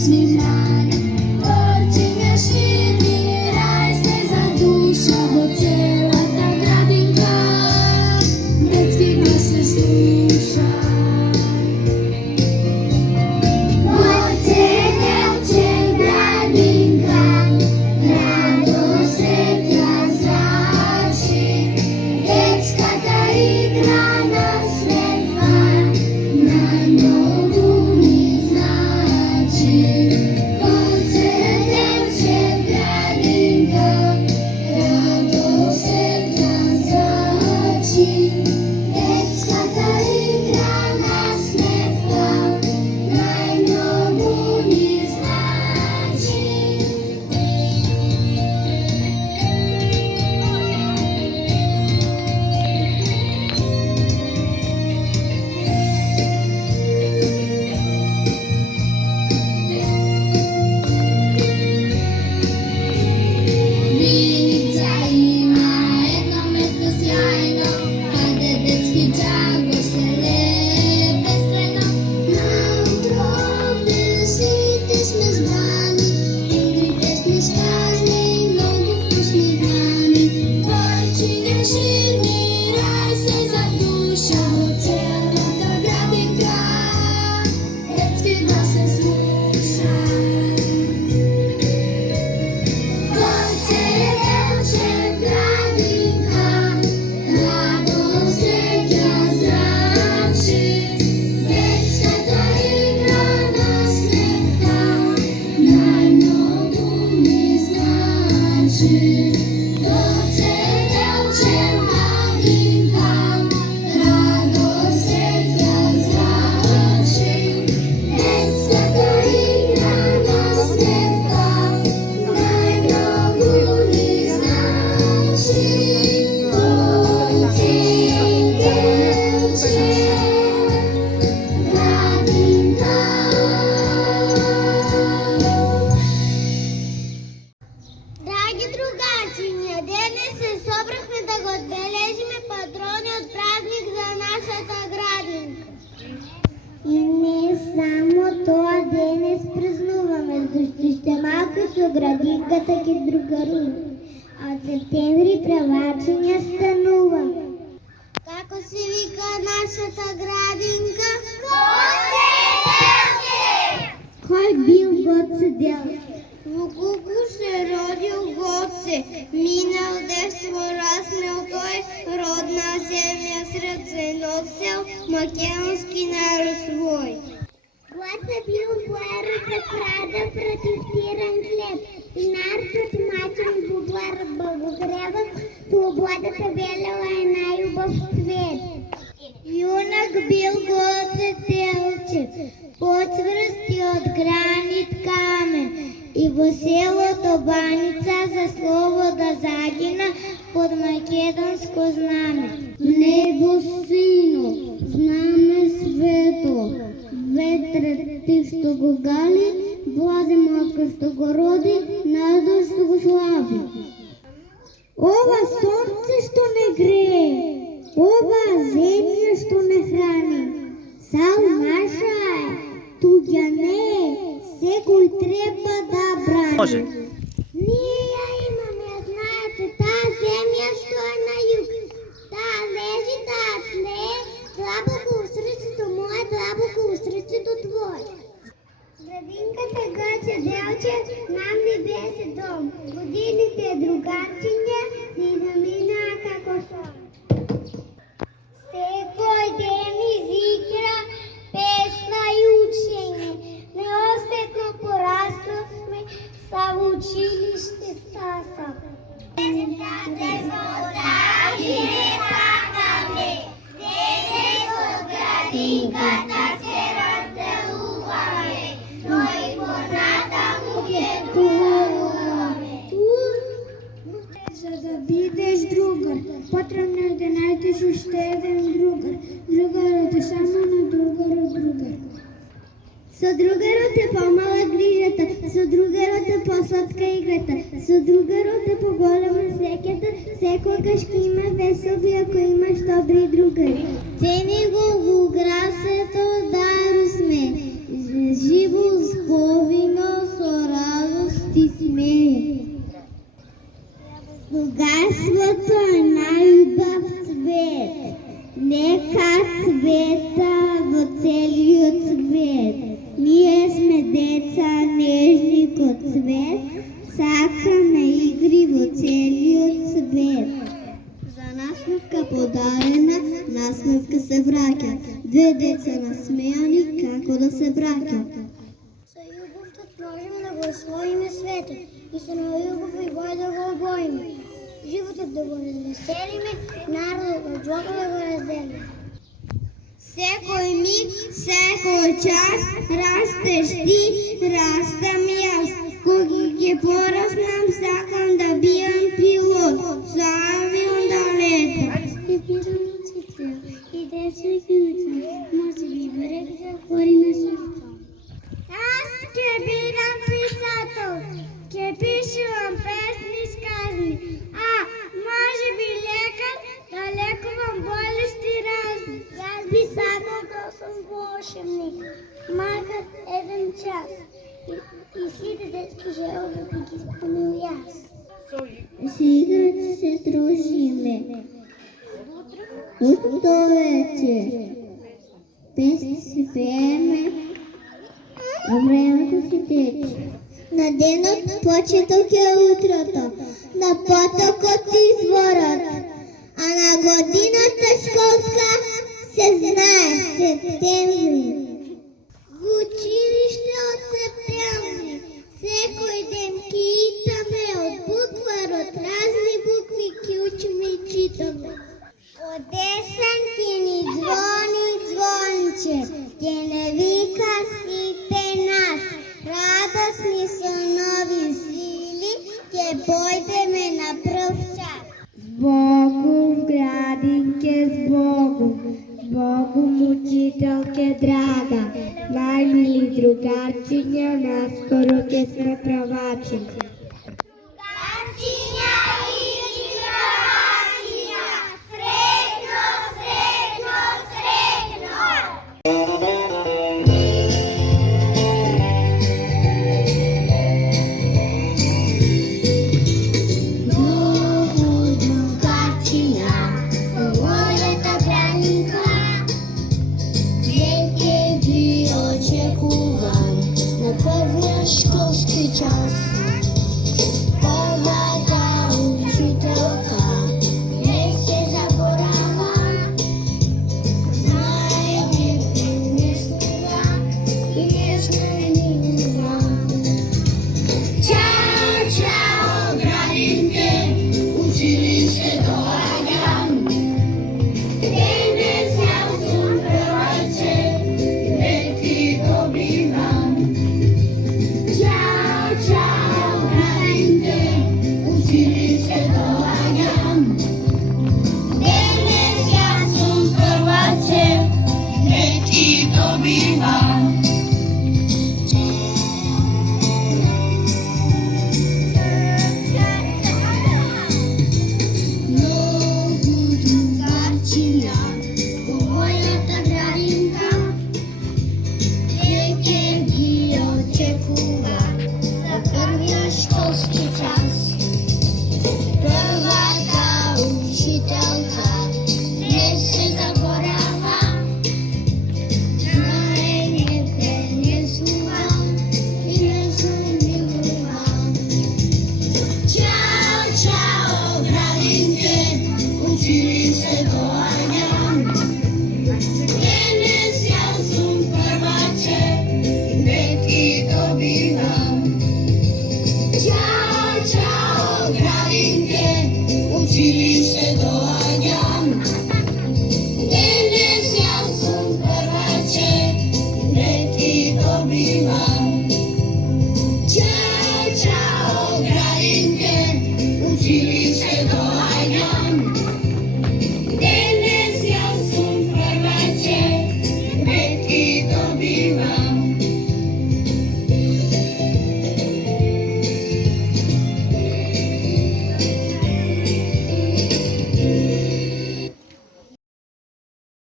усміхай, Порція шкільний рай, все задуша, бо це та градинка, детський глас не слушай. Бо це дівче градинка, радость я зрачі, детська та ігра на світла, на нову не значить. Бо це дівче градинка, радость я зрачі, детська та ігра на світла, на нову не значить. Вінниця има едно место sjajno, kada детски đago веселе beskrajno. Nautro ovde svi te sme zbrani, igri pesmi skazni, mnogo vkusnih hrani. Počinje širni raj, se za duša, cela ta gradinka, detski glas se sluša. Porce djevče gradinka, radost ja zrači, detska ta igra nasmijeka, najnovu mi znači. Porce djevče gradinka, radost ja zrači, detska ta igra nasmijeka, najnovu mi znači. Porce djevče gradinka. Драги другарчи, ние днес се събрахме да го отбележиме патрониот празник за нашата градинка. И не само тоа денес празнуваме, защото ще малко со градинката ќе другаруваме. А од септември правачиња стануваме. Како се вика нашата градинка? Гоце Делче! Кој бил Гоце Делче? Во Куку се родил Гоце, минал детство, раснел тој, родна земја срце носел, македонски народ свој. Гоце бил боерата крада против тиран хлеб, и нарцот мачен буглар благогребав, свободата белела е най-убав цвет. Юнак бил Гоце Делче, поцврсти од гранит камен, и во селото Баница за слобода загина под македонско знаме. Небо сино, знаме свето, ветрет ти што го гали, блазе малка што го роди, надош што го слави. Ова сонце што не грее, ова земја што не храни, сал наша е, туѓа не е, секој треба да брани. Може. Ние ја имаме, ја знаете, таа земја што е на југ. Таа лежи, таа тлее, длабоко у срцето мое, длабоко у срцето твое. Градинката Гоце Делче нам ли беше дом. Годините другарчиња ни заминаа како сон. Секој ден изигра песна и учење. Неосетно пораснавме, са во училиште стасавме. Децата со драги не сакаме, денес од градинката се разделуваме, но и понатаму ќе пууваме. За да бидеш другар, потребно е да најдеш уште еден другар. Другарот е само на другарот другар. Со другарот е помала грижата, со другарот е посладка играта, со другарот е поголема среќата, секогаш ќе има веселби ако имаш добри другари. Цени го украсето дару сме, живо сповино браќа, две деца насмеани како да се браќа. Со љубовта можеме да го освоиме светот и со љубов и бој да го обоиме. Животот да го развеселиме, народот од џоба да го разделиме. Секој миг, секој час, растеш ти, растам јас. Кога ќе пораснам, сакам да бијам пилот, со авион да летам. Ќе бидам учител и дече ќе учам, може би брег да отвори на срца. Аз ќе бидам писател, ќе пишувам песни, сказни, а може би лекар да лекувам болести разни. Јас би сакал да сум волшебник, макар еден час. И сите детски желби би ги исполнил јас. Се играме, се дружиме. Утро вечер. Песни се пееме, а времето се тече. На денот почеток е утрото, на потокот изворот, а на годината школска се знае септември. В училиште од септември, секој ден ки итаме од буквар, од разни букви ки учиме и читаме. Од десен ки ни звони звонче, ке не вика сите нас, радосни со нови сили, ке појдеме на прв час. Збогум, градинке, збогум, збогум, учителке драга, најмили другарчиња, наскоро ке сме правачи.